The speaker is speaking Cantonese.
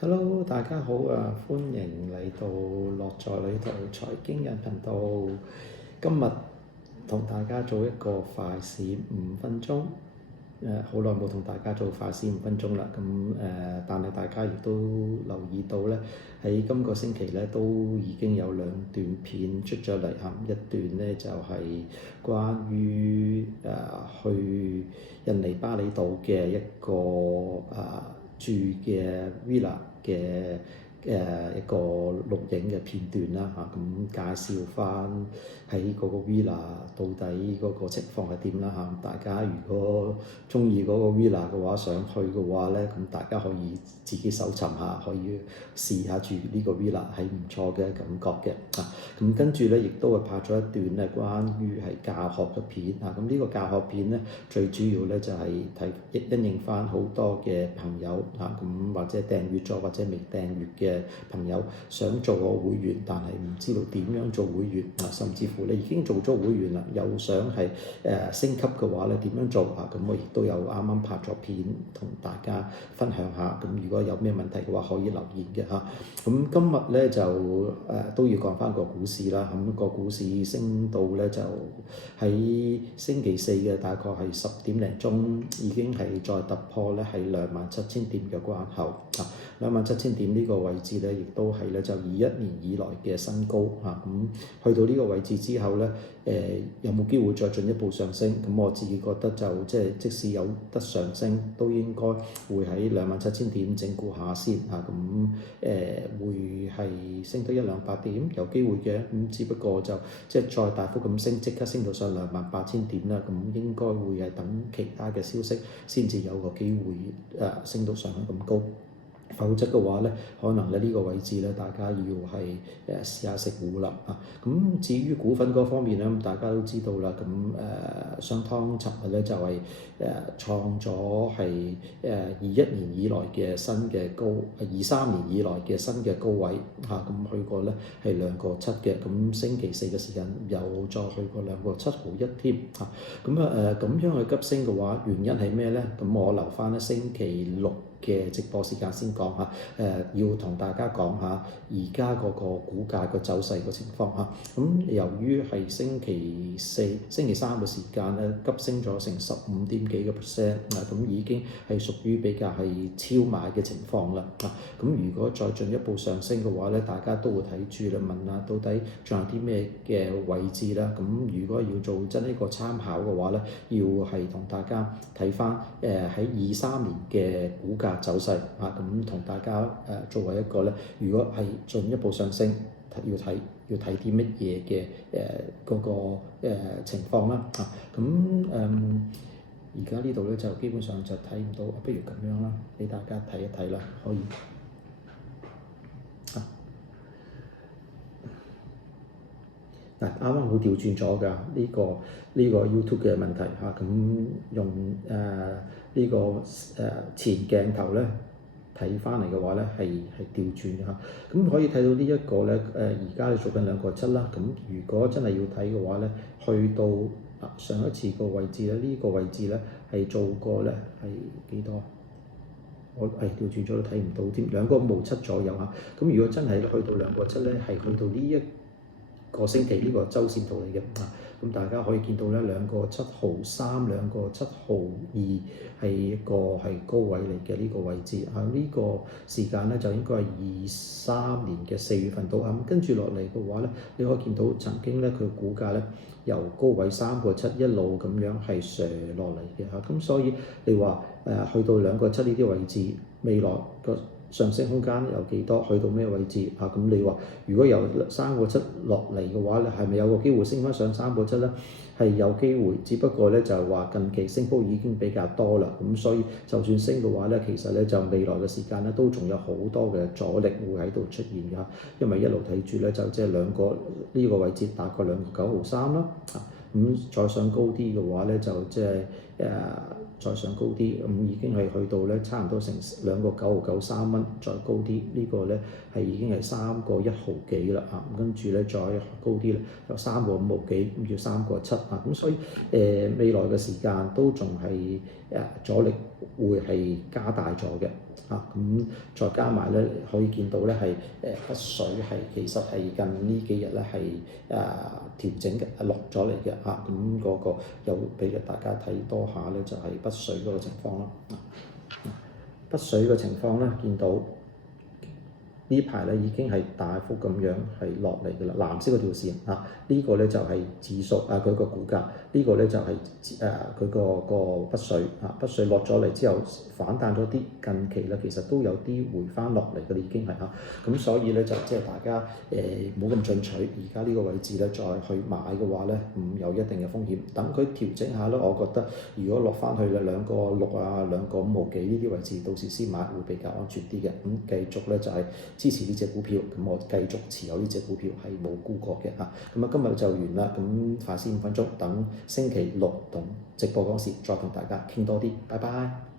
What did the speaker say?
Hello，大家好啊！歡迎嚟到樂在旅途財經人頻道。今日同大家做一個快閃5分鐘。好耐冇同大家做快閃5分鐘啦。但係大家亦都留意到咧，喺今個星期咧都已經有2段片出咗嚟嚇。一段咧就係關於去印尼巴厘島嘅一個住嘅 villa 嘅一個錄影嘅片段啦嚇，咁介紹翻喺嗰個 villa 到底嗰個情況係點啦嚇。大家如果中意嗰個 villa 嘅話，想去嘅話咧，咁大家可以自己搜尋下，可以試下住呢個 villa 係唔錯嘅感覺嘅啊。咁跟住咧，亦都係拍咗一段咧關於係教學嘅片啊。咁呢個教學片咧，最主要咧就係因應翻好多嘅朋友啊，咁或者訂閱咗或者未訂閱嘅朋友想做個會員，但係唔知道點樣做會員啊，甚至乎你已經做咗會員啦，又想係升級嘅話咧，點樣做啊？咁我亦都有啱啱拍咗片同大家分享下。咁如果有咩問題嘅話，可以留言嘅嚇。咁今日咧就都要講翻個股市啦。咁個股市升到咧就喺星期四嘅大概係10點零鐘，已經係再突破咧係27,000點嘅關口啊。27,000點呢個位置咧，亦都係咧就21年以來嘅新高嚇。去到呢個位置之後咧，有冇機會再進一步上升？咁我自己覺得就即使有得上升，都應該會喺27,000點整固下先嚇。會係升得100-200點，有機會嘅。只不過就再大幅咁升，即刻升到上28,000點啦。咁應該會係等其他嘅消息先至有個機會升到上去咁高。否則嘅話咧，可能咧呢個位置咧，大家要係試下食糊啦啊！咁至於股份嗰方面咧，大家都知道啦。商湯尋日咧就係創咗係21年以來嘅新嘅高，23年以來嘅新嘅高位嚇。去過咧係2.7嘅，咁星期四嘅時間又再去過2.7毫1添嚇。咁樣去急升嘅話，原因係咩咧？咁我留翻咧星期六嘅直播時間先講下，要同大家講下而家嗰個股價個走勢個情況嚇。由於係星期三嘅時間咧，急升咗成15點幾個 percent 咁已經係屬於比較係超買嘅情況啦。如果再進一步上升嘅話咧，大家都會睇住嚟問下到底仲有啲咩嘅位置啦。如果要做真一個參考嘅話咧，要係同大家睇翻喺23年嘅股價走勢啊，同大家作為一個咧，如果係進一步上升，要睇啲乜嘢嘅嗰個情況啦啊。而家呢度咧就基本上就睇唔到，不如咁樣啦，俾大家睇一睇啦，可以啊。啱啱好調轉咗㗎，呢個 YouTube 嘅問題嚇。用呢個前鏡頭咧睇翻嚟嘅話咧係調轉嘅嚇。可以睇到呢一個咧而家做緊2.7啦。如果真係要睇嘅話咧，去到上一次個位置咧，呢個位置咧係做過咧係幾多？我調轉咗都睇唔到添，2.57左右嚇。如果真係去到2.7咧，係去到呢一個星期呢個周線圖嚟嘅啊。大家可以見到咧2.7毫3、2.7毫2係一個係高位嚟嘅呢個位置啊。呢個時間咧就應該係23年嘅4月份到啊。跟住落嚟嘅話咧，你可以見到曾經咧佢股價咧由高位3.7一路咁樣係瀡落嚟嘅嚇。所以你話去到2.7呢啲位置，未來個上升空間有幾多？去到咩位置啊？你話如果由3.7落嚟嘅話咧，係咪有個機會升翻上3.7咧？係有機會，只不過咧就係話近期升幅已經比較多啦。所以就算升嘅話咧，其實咧就未來嘅時間咧都仲有好多嘅阻力會喺度出現㗎。因為一路睇住咧就即係呢個位置大概2.9毫3啦。再上高啲嘅話咧就即係再上高啲，已經係去到咧差唔多成2.993蚊，再高啲呢個咧係已經係3.1毫幾啦啊。跟住咧再高啲咧有3.5毫幾，要3.7啊。所以未來嘅時間都仲係阻力會係加大咗嘅。咁再加埋咧，可以見到咧係北水係其實係近呢幾日咧係調整嘅落咗嚟嘅。咁嗰個又俾大家睇多下咧，就係北水嗰個情況啦。北水嘅情況咧，見到呢排咧已經係大幅咁樣係落嚟嘅啦。藍色嗰條線呢個咧就係指數佢個股價，呢個咧就係佢個北水北水落咗嚟之後反彈咗啲，近期咧其實都有啲回翻落嚟嘅，已經係咁所以咧就即係大家冇咁進取，而家呢個位置咧再去買嘅話咧，有一定嘅風險。等佢調整下咧，我覺得如果落翻去咧2個62個5毫幾呢啲位置，到時先買會比較安全啲嘅。咁繼續咧就係支持呢隻股票，咁我繼續持有呢隻股票係冇沽過嘅。咁今日就完啦，咁快先5分鐘，等星期六同直播嗰時再同大家傾多啲，拜拜。